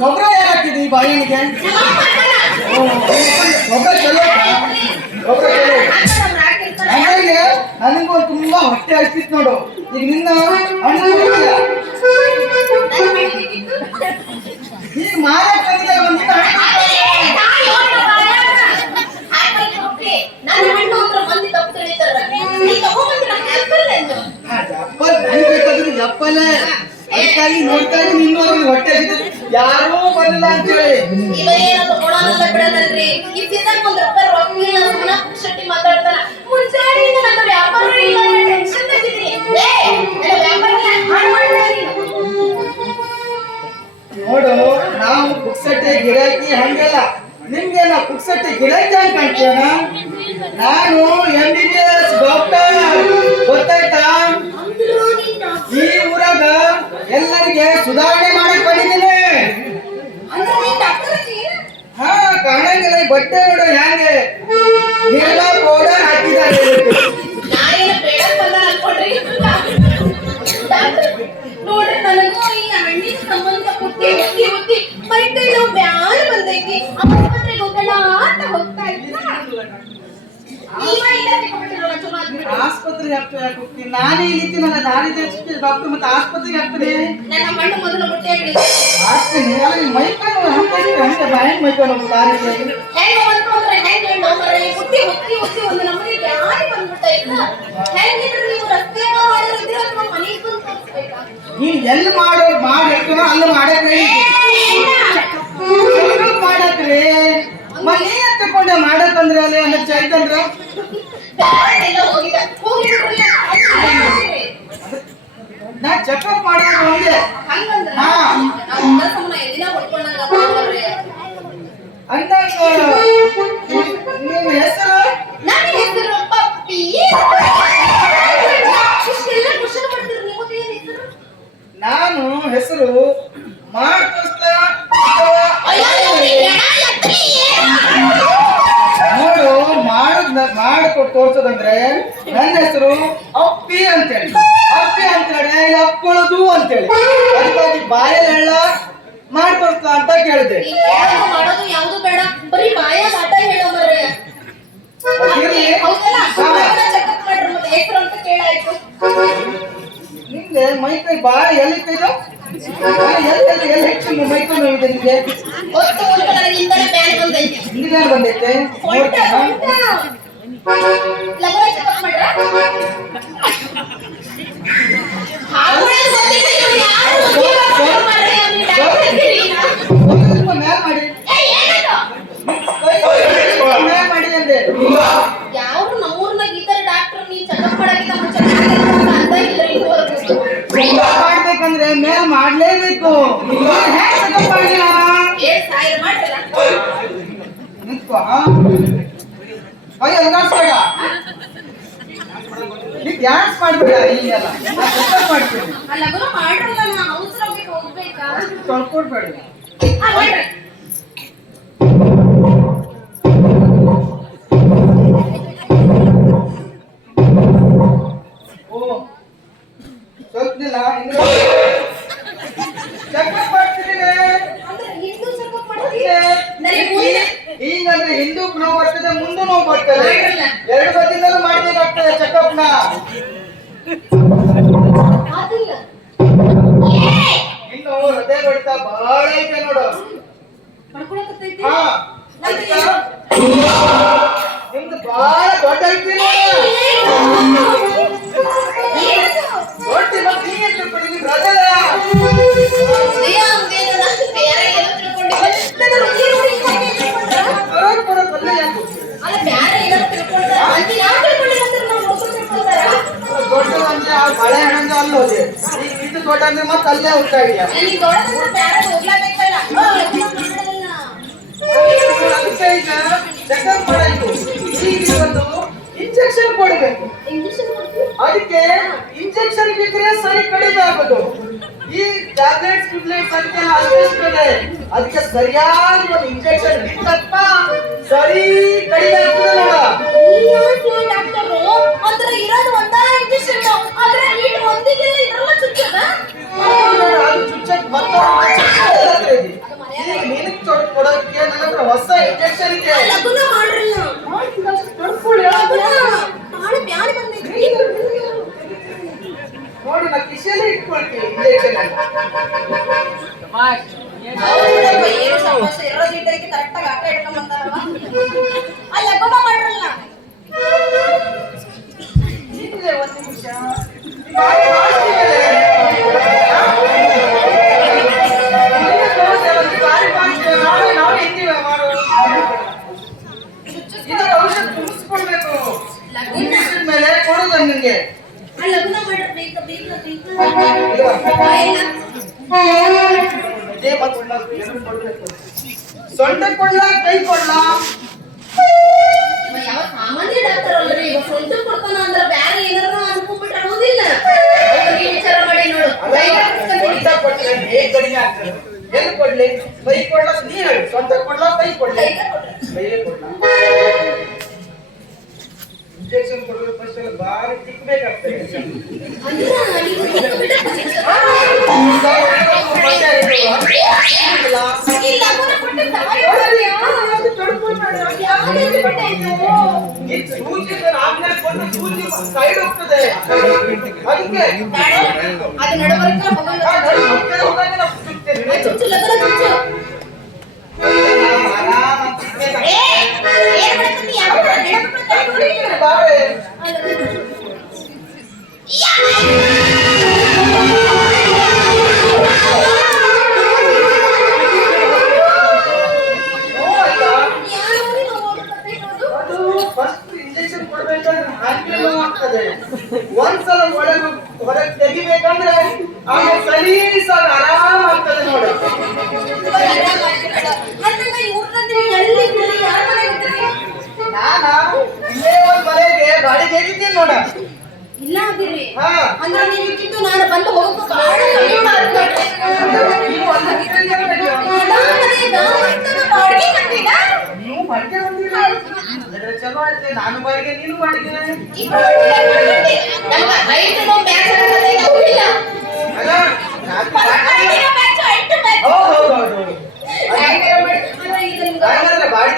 ಗೊಬ್ಬರ ಯಾರು ಹಾಕಿದ್ರಿ ಈ ಬಾಯಿಗೆ. ಗೊಬ್ಬರ ಚಲೋ ಗೊಬ್ಬರ ಚಲೋ. ಹಂಗಾಗಿ ನನಗೂ ತುಂಬಾ ಹೊಟ್ಟೆ ಹಚ್ತಿತ್ತು ನೋಡು ಈಗ ನಿನ್ನ. ಈಗ ಮಾರಾಟ. ನನ್ನ ಹಣ್ಣು ಅಂದ್ರೆ ಮಂದಿ ತಪ್ಪು ತಿಳಿತಾರ. ನೀ ಎಂದು. ಅಪ್ಪಲೇ ಅದಕ್ಕಾಗಿ ನೋಡ್ತಾ ಹೊಟ್ಟೆ ಯಾರೂ ಹಾಳು ನೋಡು ನಾವು ಪುಕ್ಸಟ್ಟೆ ಗಿರಾಕಿ ಹಂಗಲ್ಲ. ನಿಮ್ಗೆ ಪುಕ್ಸಟ್ಟೆ ಗಿರಾಕಿ ಅಂತ ಕಾಣ್ತೀಯನ ನಾನು M B B S doctor. ಸುಧಾರಣೆ ಮಾಡಕ್ ಬಂದಿದ್ದೀನಿ? ಹಾ ಕಾಣಂಗಿಲ್ಲ ಈ ಬಟ್ಟೆ ನೋಡು ಹ್ಯಾಂಗೆ? ಎಲ್ಲ ಪೌಡರ್ ಹಾಕಿದ್ದಾರೆ. ನೋಡ್ರಿ ನನಗೂ ಈ ಹಣ್ಣಿನ ಸಂಬಂಧ ಹುಟ್ಟಿ ಹುಟ್ಟಿ ನೋವು ಬಂದೈತಿ. ಆಸ್ಪತ್ರೆಗೆ ಹೋಗೋಣ ಅಂತ ಹೋಗ್ತಾ ಇದ್ದ ಆಸ್ಪತ್ರೆಗೆ ಯಾಕೆ ಹೋಗ್ತೀನಿ. ನಾನೇ ನನ್ನ ದಾರಿ ಡಾಕ್ಟರ್ ಮತ್ತೆ ಆಸ್ಪತ್ರೆಗೆ ಬಿಡಿ. ಹಾಕ್ತೀನಿ ಅಲ್ಲ ಹಂಗೆ ಹಂಗೆ ಬಾಯಿ ಬಂತು ಅಂದ್ರೆ ಹೆಂಗ್ ಹೇಳು ಮರೆ ಹುಟ್ಟಿ ಮಾಡಕ್ಕಂದ್ರೆ ಅಲ್ಲಿ ಅಂದ್ರೆ ಚೈತನ್ರ ಎಲ್ಲ ಹೋಗಿದ ಹೋಗಿಬಿಡ್ರಿ ನಾ ಚೆಕಪ್ ಮಾಡೋದು ಒಂದೇ ಹಂಗಂದ್ರ ಹಾ. ಮಾಡಿಕೊಟ್ಟು ತೋರ್ಸೋದಂದ್ರೆ ನನ್ನ ಹೆಸರು ಅಪ್ಪಿ ಅಂತೇಳಿ. ಅಪ್ಪಿ ಅಂತೇಳಿ ಅಪ್ಪಳದು ಅಂತೇಳಿ. ಅದಕ್ಕಾಗಿ ಬಾಯಲ್ಲಿ ಹೇಳ ಮಾಡ್ಕೊಡ್ತ ಅಂತ ಕೇಳಿದೆ. ಮಾಡೋದು ಯಾವ್ದು ಬೇಡ ಬರೀ ಬಾಯ ಹೇಳೋ ಮರ್ರೆ. ನಿಮ್ದೆ ಮೈ ಕೈ ಬಾಳ ಎಲ್ಲಿ ಕೈದು ಎಲ್ಲಿ ಎಲ್ಲಿ ಹೆಚ್ಚು ಮೈ ಕೈ ನೋವಿದೆ ನಿಮ್ಗೆ? ಬಂದೈತಿ. ಮಾಡ್ಬೇಕಂದ್ರೆ ಮೇಲ್ ಮಾಡ್ಲೇಬೇಕು ಹ್ಯಾಂಗ್ ನಿಂತ್ಕೋ ಕೈ ಅಲ್ಗಾಡ್ಸ್ಬೇಡ ನೀ ಡ್ಯಾನ್ಸ್ ಮಾಡ್ಬೇಡ ಚೆಕಪ್ ಮಾಡ್ತೀನಿ. ತೊಳ್ಕೊಡ್ಬೇಡ. ಇನ್ನು ಹೃದಯ ಬಡಿತ ಬಹಳ ಐತೆ ನೋಡು ಹಾ ನಿಮ್ದು ಬಹಳ ದೊಡ್ಡ ಐತಿ ನೋಡು ಬಳೆ ಹಣ್ಣಂದ್ರೆ ಅಲ್ಲಿ ಹೋದೆ? ಈಗ ಇದು ತೋಟ ಅಂದ್ರೆ ಮತ್ತೆ ಅಲ್ಲೇ ಹೋಗ್ತಾ ಇದೆಯಾ. ಅದಕ್ಕೆ ಈಗ ಚೆಕಪ್ ಮಾಡಾಯ್ತು ಈಗ ಇವತ್ತು ಇಂಜೆಕ್ಷನ್ ಕೊಡಬೇಕು? ಅದಕ್ಕೆ ಇಂಜೆಕ್ಷನ್ ಬಿಟ್ಟರೆ ಸರಿ ಕಡಿಮೆ ಆಗೋದು. ಈ ಟ್ಯಾಬ್ಲೆಟ್ಸ್ ಗಿಬ್ಲೆಟ್ಸ್ ಅದಕ್ಕೆ ಅಷ್ಟೇ ಅದಕ್ಕೆ ಸರಿಯಾಗಿ ಒಂದು ಇಂಜೆಕ್ಷನ್ ಬಿಟ್ಟಪ್ಪ. ಸರಿ ಕಡಿಮೆ ಆಗ್ತದೆ ನೋಡ ಮಂದಿಗೆಲ್ಲ ಇದ್ರಲ್ಲ ಚುಚ್ಚದ? ಹೊಸ ಇಂಜೆಕ್ಷನ್ ಬಂದೈತಿ. ಕರೆಕ್ಟಾಗಿ ಆಟ ಇಟ್ಕೊಂಡ್ಬಂದಾರಲ್ಲ ಅಲ್ಲಿ ಲಗುನ ಮಾಡ್ರಲ್ಲ. ಕೊಡ್ಲಾ ಕೈ ಕೊಡ್ಲಾ ಇವ ಯಾವ ಸಾಮಾನ್ಯ ಡಾಕ್ಟರ್ ಅಲ್ರಿ ಇವ ಸ್ವಂತ ಕೊಡ್ತಾನ ಅಂದ್ರ ಬ್ಯಾರೆ ಏನಾರ ಅನ್ಕೊಂಡ್ಬಿಟ್ರೆ ಅನ್ನೋದಿಲ್ಲ ಹೌದು, ನೀವ್ ವಿಚಾರ ಮಾಡಿ ನೋಡು ಕೈಗೆ ಸೊಂಟ ಕೊಟ್ರೆ ಬೇಗ ಕಡಿಮೆ ಆಗ್ತದೆ ಎಲ್ಲಿ ಕೊಡ್ಲಿ ಕೈ ಕೊಡ್ಲಾ ನೀ ಹೇಳು ಸೊಂಟ ಕೊಡ್ಲಾ ಕೈ ಕೊಡ್ಲಿ ಕೈಗೆ ಕೊಡ್ರಿ. ಕೈಯೇ ಕೊಡ್ಲಾ ಯಾವ್ದು ಕೊಟ್ಟೆ ಇದು? ಸೈಡ್ ಹೋಗ್ತದೆ ಅದಕ್ಕೆ ಅದು ನಡಬರ್ಕ ಹೋಗಲ್ಲ ಆ, ನೋಡಿ, ಮಕ್ಕಳು ಹೋದಾಗ ನಾವು ಸುತ್ತೇವೆ. ಚುಚ್ಚು ಲಗ್ನ ಚುಚ್ಚು ನೋವಾಗ್ತದೆ. ಒಂದ್ಸಲ ಹೊರಗೆ ಹೊರಗೆ ತೆಗಿಬೇಕಂದ್ರೆ ಆಮೇಲೆ ಕಲೀಸ ಆರಾಮ ಆಗ್ತದೆ ನೋಡಿ. ನಾನು? ಇಲ್ಲೇ ಒಂದ್ ಮನೆಗೆ ಗಾಡಿ ತೆಗಿತೀನಿ ನೋಡ. ಇಲ್ಲ ಬಿಡ್ರಿ. ಅಂದ್ರೆ ನೀವು ಇಟ್ಟಿದ್ದು ನಾನು ಬಂದು ಹೋಗ್ಬೇಕು. ನೀವು ಅಂದ್ರೆ ಚಲೋ ಆಯ್ತು ನಾನು ಬಾಡಿಗೆ ನೀನು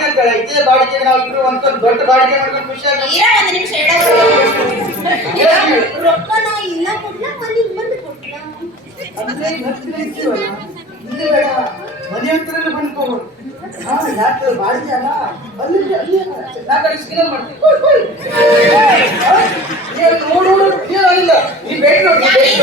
ಅಂತ ಇದ್ದಿದ್ದ ಬಾಡಿಗೆ ನಾವು ಇಬ್ರು ಒಂದ್ಸಲ ದೊಡ್ಡ ಬಾಡಿಗೆ ಮಾಡ್ಕೊಂಡು ಖುಷಿ ಒಂದು ನಿಮಿಷ ಈಗ ರೊಕ್ಕ ನಾ ಇಲ್ಲ ಕೊಡ್ಲ ಬಂದು ಬಂದು ಕೊಡ್ಲ ಅಂದ್ರೆ ಇವತ್ತಿನ ಇದ್ದೀವಲ್ಲ, ಇಲ್ಲಿ ಬೇಡ ಮನೆ ಹತ್ರನೇ ಬಂದ್ಕೋಬೋದು ಹಾ ಯಾಕೆ ಬಾಡಿಗೆ ಅಲ್ಲ ಅಲ್ಲಿ ಅಲ್ಲಿ ನೀ ಅಲ್ಲಿ ನೋಡು ನೋಡು. ನೀನು ನೀ ಬೇಡ ನೋಡಿ ಬೇಡ